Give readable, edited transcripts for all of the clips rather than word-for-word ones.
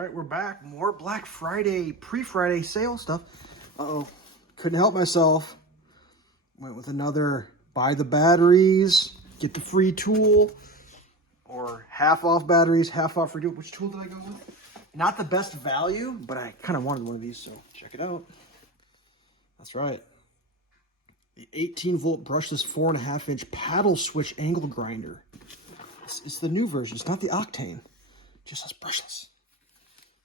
right, we're back. More Black Friday, pre-Friday sale stuff. Uh-oh, couldn't help myself. Went with another buy the batteries, get the free tool, or half off batteries, half off free tool. Which tool did I go with? Not the best value, but I kind of wanted one of these, so check it out. That's right. The 18-volt brushless 4.5-inch paddle switch angle grinder. It's the new version. It's not the Octane. It just has brushless.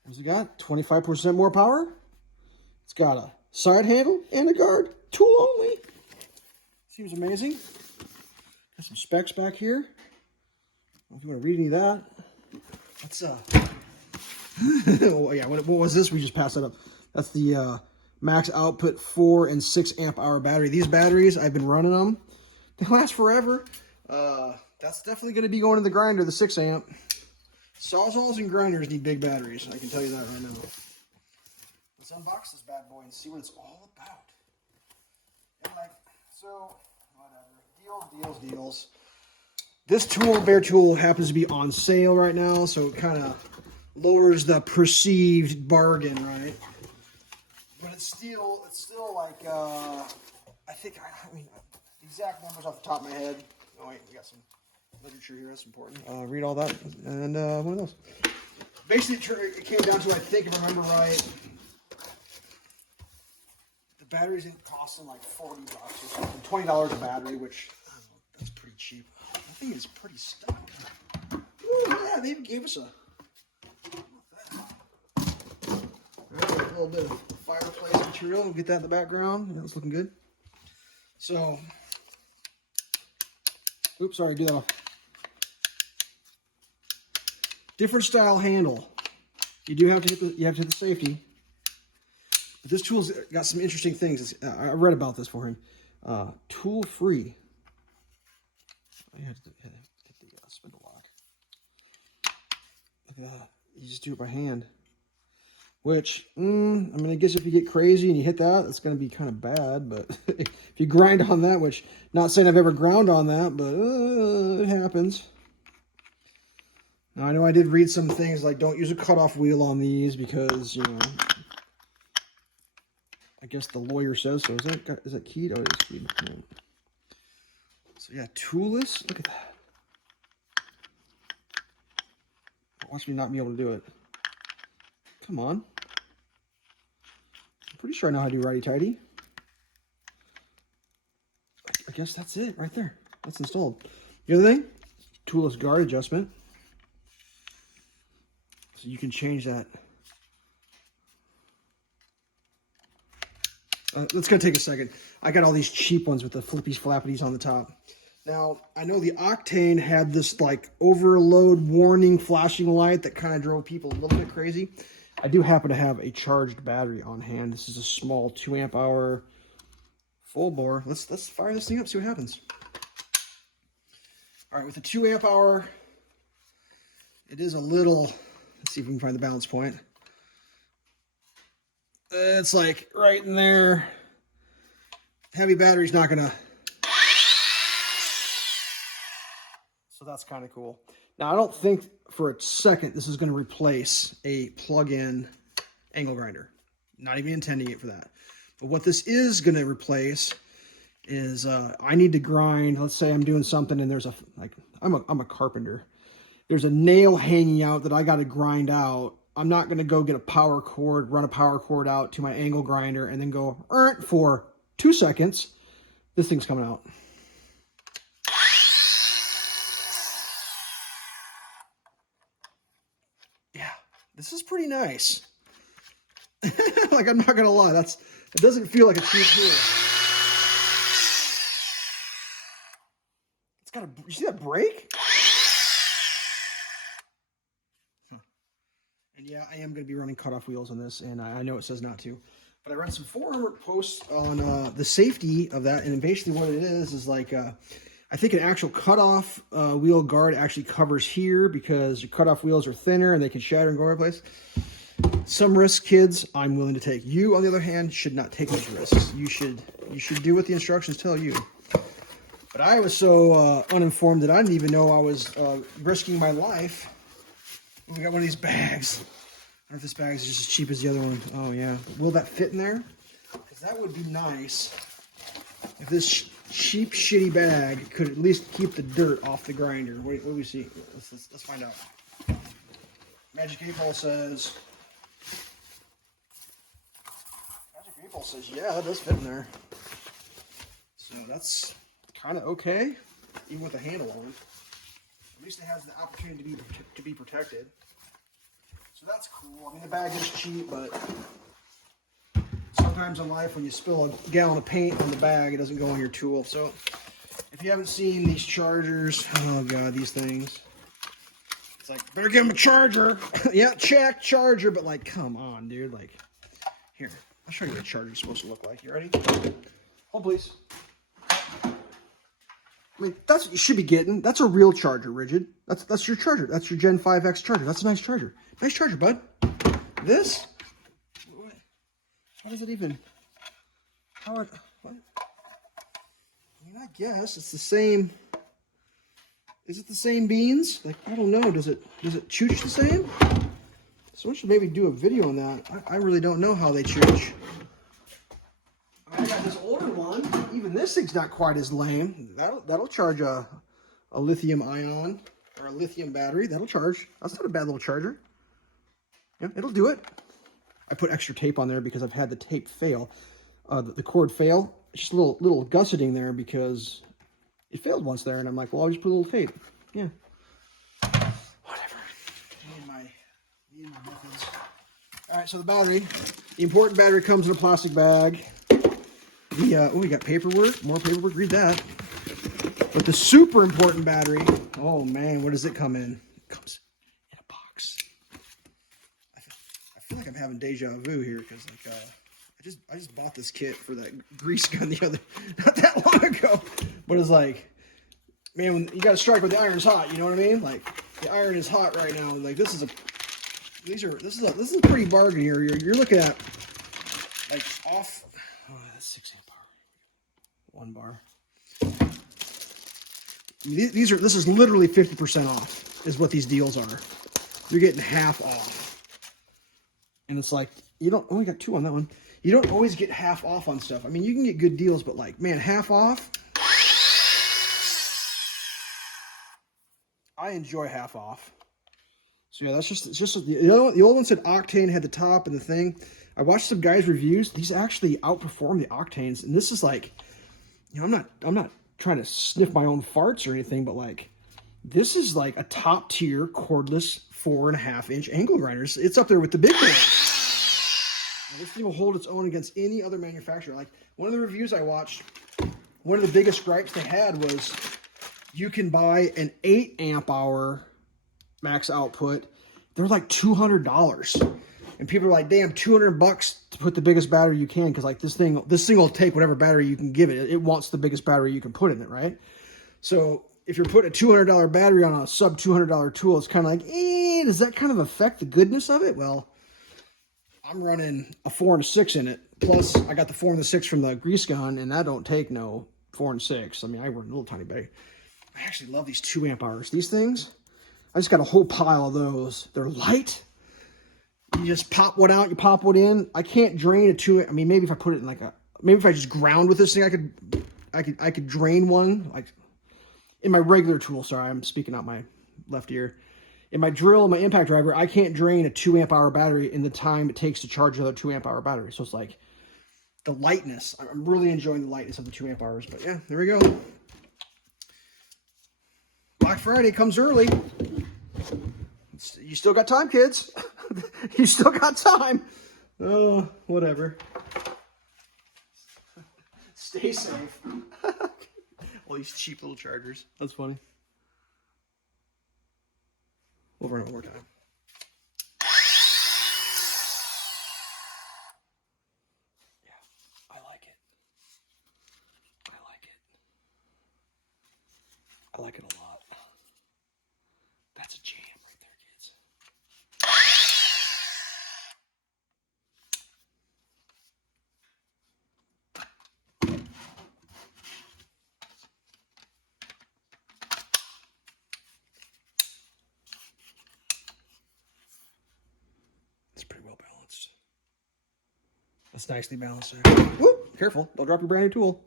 What's it got? 25% more power. It's got a side handle and a guard. Tool only. Seems amazing. Got some specs back here. I don't know if you want to read any of that. Let's oh, yeah, what was this? We just passed that up. That's the max output 4 and 6 amp hour battery. These batteries, I've been running them. They last forever. That's definitely going to be going in the grinder, the 6 amp. Sawzalls and grinders need big batteries. I can tell you that right now. Let's unbox this bad boy and see what it's all about. Anyway, so, whatever. Deals. This tool, bare tool, happens to be on sale right now, so it kind of lowers the perceived bargain, right? But it's still like, I mean, the exact numbers off the top of my head. Oh wait, we got some literature here, that's important. Read all that, and one of those. Basically, it came down to, I think, if I remember right, the batteries didn't cost them like $40 or something, $20 a battery, which, I don't know, that's pretty cheap. I think it's pretty stuck. Ooh, yeah, they even gave us a little bit of fireplace material. We'll get that in the background. That's looking good. So, oops, sorry, do that off. Different style handle. You do have to hit the safety. But this tool's got some interesting things. I read about this for him. Tool free. I had to hit the spindle lock. Look at that. You just do it by hand. Which, I mean, I guess if you get crazy and you hit that, it's going to be kind of bad. But if you grind on that, which, not saying I've ever ground on that, but it happens. Now, I know I did read some things like don't use a cutoff wheel on these because, you know, I guess the lawyer says so. Is that keyed? Oh, it is keyed. Yeah. So, yeah, toolless. Look at that. Watch me not be able to do it. Come on. I'm pretty sure I know how to do righty-tighty. I guess that's it right there. That's installed. The other thing, toolless guard adjustment. So you can change that. It's going to take a second. I got all these cheap ones with the flippies flappities on the top. Now, I know the Octane had this like overload warning flashing light that kind of drove people a little bit crazy. I do happen to have a charged battery on hand. This is a small 2 amp hour full bore. Let's fire this thing up, see what happens. All right, with the 2 amp hour, it is a little, let's see if we can find the balance point. It's like right in there. Heavy battery's not gonna. So that's kind of cool. Now, I don't think for a second this is going to replace a plug-in angle grinder. Not even intending it for that. But what this is going to replace is I need to grind. Let's say I'm doing something and there's I'm a carpenter. There's a nail hanging out that I got to grind out. I'm not going to go get a power cord, run a power cord out to my angle grinder, and then go for 2 seconds. This thing's coming out. Yeah, this is pretty nice. Like, I'm not going to lie. It doesn't feel like a cheap tool. It's got you see that brake? And yeah, I am going to be running cutoff wheels on this, and I know it says not to. But I read some forum posts on the safety of that, and basically what it is like, I think an actual cutoff wheel guard actually covers here because your cutoff wheels are thinner and they can shatter and go every place. Some risks, kids, I'm willing to take. You, on the other hand, should not take those risks. You should do what the instructions tell you. But I was so uninformed that I didn't even know I was risking my life. We got one of these bags if this bag is just as cheap as the other one. Oh, yeah. Will that fit in there? Because that would be nice if this cheap, shitty bag could at least keep the dirt off the grinder. What do we see? Let's find out. Magic 8-Ball says... Magic 8-Ball says, yeah, that does fit in there. So that's kind of okay, even with the handle on. At least it has the opportunity to be protected. So that's cool. I mean, the bag is cheap, but sometimes in life when you spill a gallon of paint on the bag, it doesn't go on your tool. So if you haven't seen these chargers, oh God, these things. It's like, better give them a charger. Yeah, check, charger. But like, come on, dude. Like, here, I'll show you what a charger's supposed to look like. You ready? Hold, please. I mean, that's what you should be getting. That's a real charger, Rigid. That's your charger. That's your Gen 5X charger. That's a nice charger. Nice charger, bud. This? How does it even... what? I mean, I guess it's the same... Is it the same beans? Like, I don't know. Does it chooch the same? Someone should maybe do a video on that. I really don't know how they chooch. I got this older one. Even this thing's not quite as lame. That'll charge a lithium-ion or a lithium battery. That'll charge. That's not a bad little charger. Yeah, it'll do it. I put extra tape on there because I've had the tape fail. The cord fail. It's just a little gusseting there because it failed once there, and I'm like, well, I'll just put a little tape. Yeah. Whatever. Me and my methods. All right, so the battery. The important battery comes in a plastic bag. We got paperwork. More paperwork. Read that. But the super important battery. Oh man, what does it come in? It comes in a box. I feel like I'm having deja vu here because like I just bought this kit for that grease gun not that long ago. But it's like, man, when you got to strike when the iron's hot. You know what I mean? Like the iron is hot right now. Like this is a pretty bargain here. You're looking at like off. Oh, that's 6 amp hour. 1 bar. This is literally 50% off is what these deals are. You're getting half off. And it's like, you don't only got 2 on that one. You don't always get half off on stuff. I mean, you can get good deals, but like, man, half off. I enjoy half off. So yeah, it's just the old one said octane had the top and the thing. I watched some guys' reviews. These actually outperform the octanes, and this is like, you know, I'm not trying to sniff my own farts or anything, but like, this is like a top tier cordless 4.5-inch angle grinders. It's up there with the big ones. This thing will hold its own against any other manufacturer. Like one of the reviews I watched, one of the biggest gripes they had was you can buy an 8 amp hour max output. They're like $200. And people are like, damn, $200 to put the biggest battery you can. Cause like this thing will take whatever battery you can give it. It wants the biggest battery you can put in it, right? So if you're putting a $200 battery on a sub $200 tool, it's kind of like, does that kind of affect the goodness of it? Well, I'm running a 4 and a 6 in it. Plus I got the 4 and the 6 from the grease gun, and that don't take no 4 and 6. I mean, I run a little tiny bag. I actually love these 2 amp hours. These things, I just got a whole pile of those. They're light. You just pop one out, you pop one in. I can't drain a 2. I mean, maybe if I put it in like maybe if I just ground with this thing, I could drain one like in my regular tool. Sorry, I'm speaking out my left ear. In my drill and my impact driver, I can't drain a 2 amp hour battery in the time it takes to charge another 2 amp hour battery. So it's like the lightness. I'm really enjoying the lightness of the 2 amp hours. But yeah, there we go. Black Friday comes early. You still got time, kids. You still got time. Oh, whatever. Stay safe. All these cheap little chargers. That's funny. We'll run it one more time. Yeah, I like it. I like it a lot. That's a jam right there, kids. That's nicely balanced there. Whoop, careful, don't drop your brand new tool.